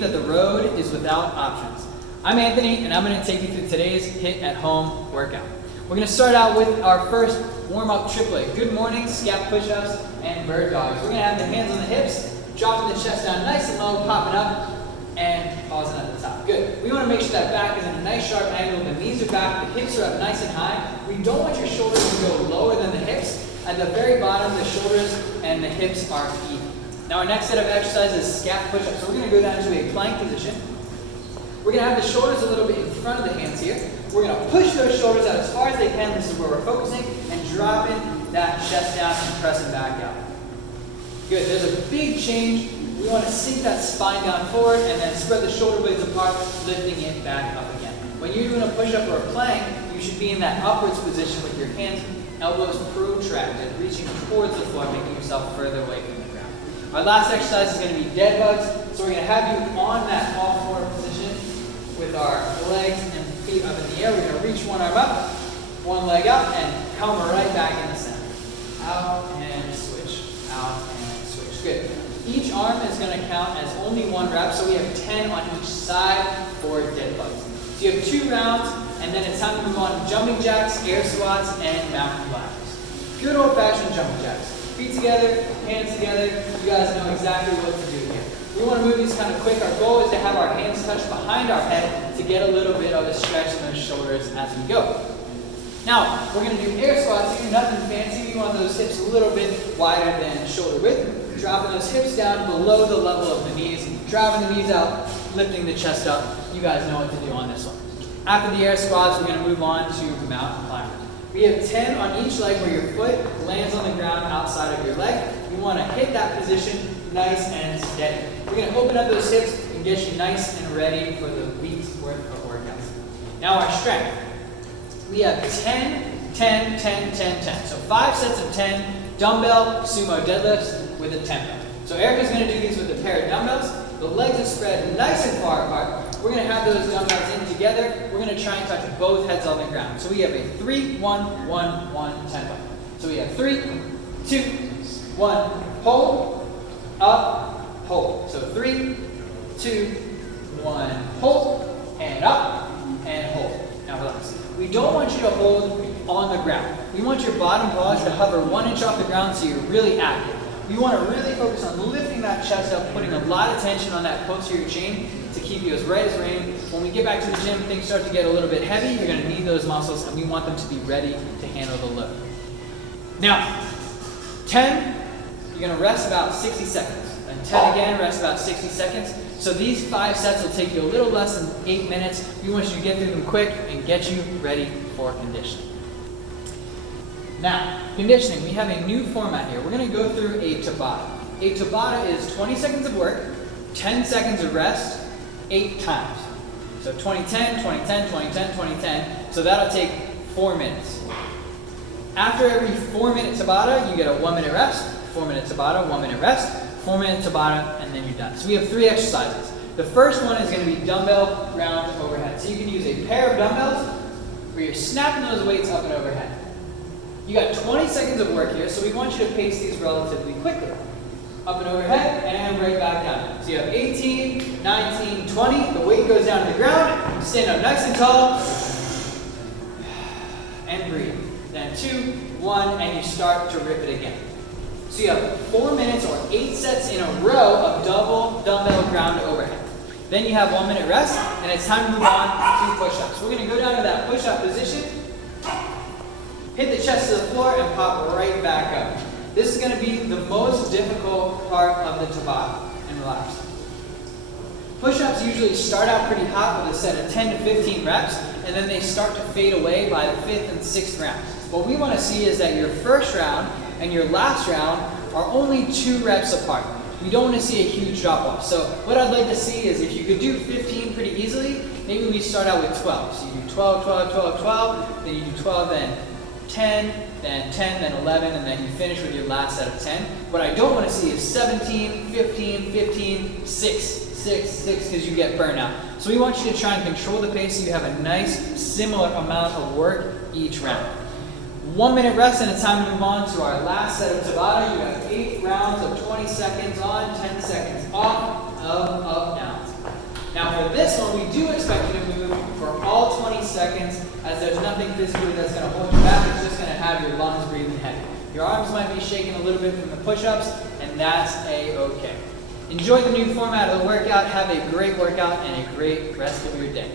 believe that the road is without options. I'm Anthony, and I'm going to take you through today's HIIT at home workout. We're going to start out with our first warm-up triplet. Good morning, scap push-ups, and bird dogs. We're going to have the hands on the hips, dropping the chest down nice and low, popping up, and pausing at the top. Good. We want to make sure that back is in a nice sharp angle. The knees are back, the hips are up nice and high. We don't want your shoulders to go lower than the hips. At the very bottom, the shoulders and the hips are even. Now our next set of exercises is scap push-ups. So we're going to go down to a plank position. We're going to have the shoulders a little bit in front of the hands here. We're going to push those shoulders out as far as they can. This is where we're focusing, and dropping that chest down and pressing back out. Good. There's a big change. We want to sink that spine down forward and then spread the shoulder blades apart, lifting it back up again. When you're doing a push-up or a plank, you should be in that upwards position with your hands, elbows protracted, reaching towards the floor, making yourself further away from the ground. Our last exercise is going to be dead bugs. So we're going to have you on that all-four position with our legs and feet up in the air. We're going to reach one arm up, one leg up, and come right back in the center. Out and switch, out and switch. Good. Each arm is going to count as only one rep, so we have 10 on each side for dead bugs. So you have 2 rounds, and then it's time to move on to jumping jacks, air squats, and mountain climbers. Good old-fashioned jumping jacks. Feet together, hands together. You guys know exactly what to do here. We want to move these kind of quick. Our goal is to have our hands touch behind our head to get a little bit of a stretch in those shoulders as we go. Now, we're going to do air squats here, nothing fancy. We want those hips a little bit wider than shoulder width. Dropping those hips down below the level of the knees, driving the knees out, lifting the chest up. You guys know what to do on this one. After the air squats, we're going to move on to mountain climbers. We have 10 on each leg where your foot lands on the ground outside of your leg. You want to hit that position nice and steady. We're going to open up those hips and get you nice and ready for the week's worth of workouts. Now our strength. We have 10, 10, 10, 10, 10. So 5 sets of 10 dumbbell sumo deadlifts with a tempo. So Erica's going to do these with a pair of dumbbells. The legs are spread nice and far apart. We're going to have those dumbbells in together. We're going to try and touch both heads on the ground. So we have a 3, 1, 1, 1 tempo. So we have 3, 2, 1, hold, up, hold. So 3, 2, 1, hold, and up, and hold. Now relax. We don't want you to hold on the ground. We want your bottom paws to hover 1 inch off the ground so you're really active. We want to really focus on lifting that chest up, putting a lot of tension on that posterior chain to keep you as right as rain. When we get back to the gym, things start to get a little bit heavy. You're going to need those muscles, and we want them to be ready to handle the load. Now, 10, you're going to rest about 60 seconds. And 10 again, rest about 60 seconds. So these 5 sets will take you a little less than 8 minutes. We want you to get through them quick and get you ready for conditioning. Now, conditioning, we have a new format here. We're going to go through a Tabata. A Tabata is 20 seconds of work, 10 seconds of rest, 8 times. So 20-10, 20-10, 20-10, 20-10. So that'll take 4 minutes. After every 4-minute Tabata, you get a 1-minute rest, 4-minute Tabata, 1-minute rest, 4-minute Tabata, and then you're done. So we have 3 exercises. The first one is going to be dumbbell ground overhead. So you can use a pair of dumbbells where you're snapping those weights up and overhead. You got 20 seconds of work here, so we want you to pace these relatively quickly. Up and overhead, and right back down. So you have 18, 19, 20. The weight goes down to the ground. Stand up nice and tall. And breathe. Then 2, 1, and you start to rip it again. So you have 4 minutes or 8 sets in a row of double dumbbell ground overhead. Then you have 1-minute rest, and it's time to move on to push-ups. We're going to go down to that push-up position. Hit the chest to the floor and pop right back up. This is going to be the most difficult part of the Tabata, and relax. Push-ups usually start out pretty hot with a set of 10 to 15 reps, and then they start to fade away by the 5th and 6th round. What we want to see is that your first round and your last round are only 2 reps apart. We don't want to see a huge drop-off. So what I'd like to see is if you could do 15 pretty easily, maybe we start out with 12. So you do 12, 12, 12, 12, then you do 12, then 10, then 10, then 11, and then you finish with your last set of 10. What I don't want to see is 17, 15, 15, 6, 6, 6, because you get burnout. So we want you to try and control the pace so you have a nice, similar amount of work each round. 1-minute rest, and it's time to move on to our last set of Tabata. You have 8 rounds of 20 seconds on, 10 seconds off, up, down. this one, we do expect you to move for all 20 seconds, as there's nothing physically that's going to hold you back. It's just going to have your lungs breathing heavy. Your arms might be shaking a little bit from the push-ups, and that's a-okay. Enjoy the new format of the workout. Have a great workout and a great rest of your day.